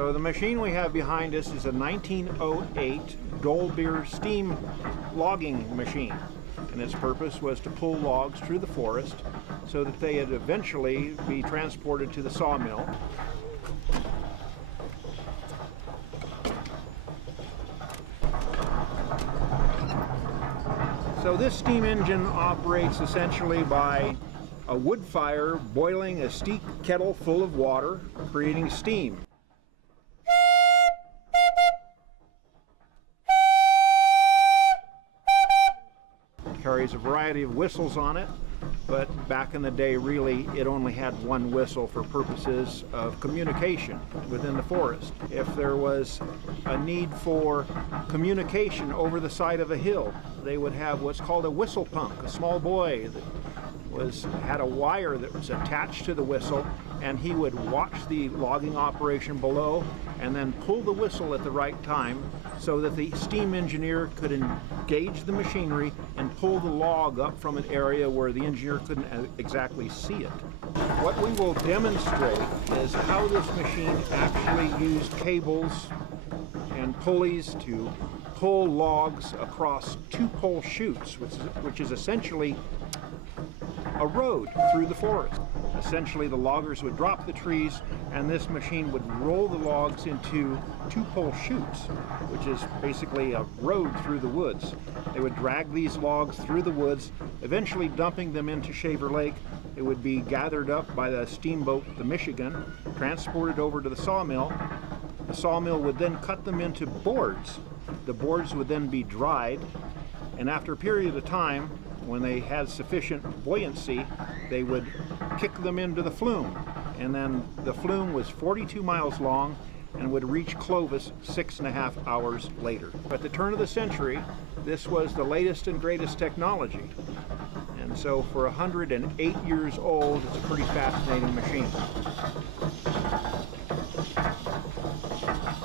So the machine we have behind us is a 1908 Dolbeer steam logging machine, and its purpose was to pull logs through the forest so that they would eventually be transported to the sawmill. So this steam engine operates essentially by a wood fire boiling a steep kettle full of water, creating steam. It carries a variety of whistles on it, but back in the day really it only had one whistle for purposes of communication within the forest. If there was a need for communication over the side of a hill, they would have what's called a whistle punk, a small boy that had a wire that was attached to the whistle, and he would watch the logging operation below and then pull the whistle at the right time so that the steam engineer could engage the machinery and pull the log up from an area where the engineer couldn't exactly see it. What we will demonstrate is how this machine actually used cables and pulleys to pull logs across two-pole chutes, which is essentially a road through the forest. Essentially, the loggers would drop the trees, and this machine would roll the logs into two-pole chutes, which is basically a road through the woods. They would drag these logs through the woods, eventually dumping them into Shaver Lake. It would be gathered up by the steamboat, the Michigan, transported over to the sawmill. The sawmill would then cut them into boards. The boards would then be dried, and after a period of time, when they had sufficient buoyancy, they would kick them into the flume. And then the flume was 42 miles long and would reach Clovis 6.5 hours later. At the turn of the century, this was the latest and greatest technology. And so for 108 years old, it's a pretty fascinating machine.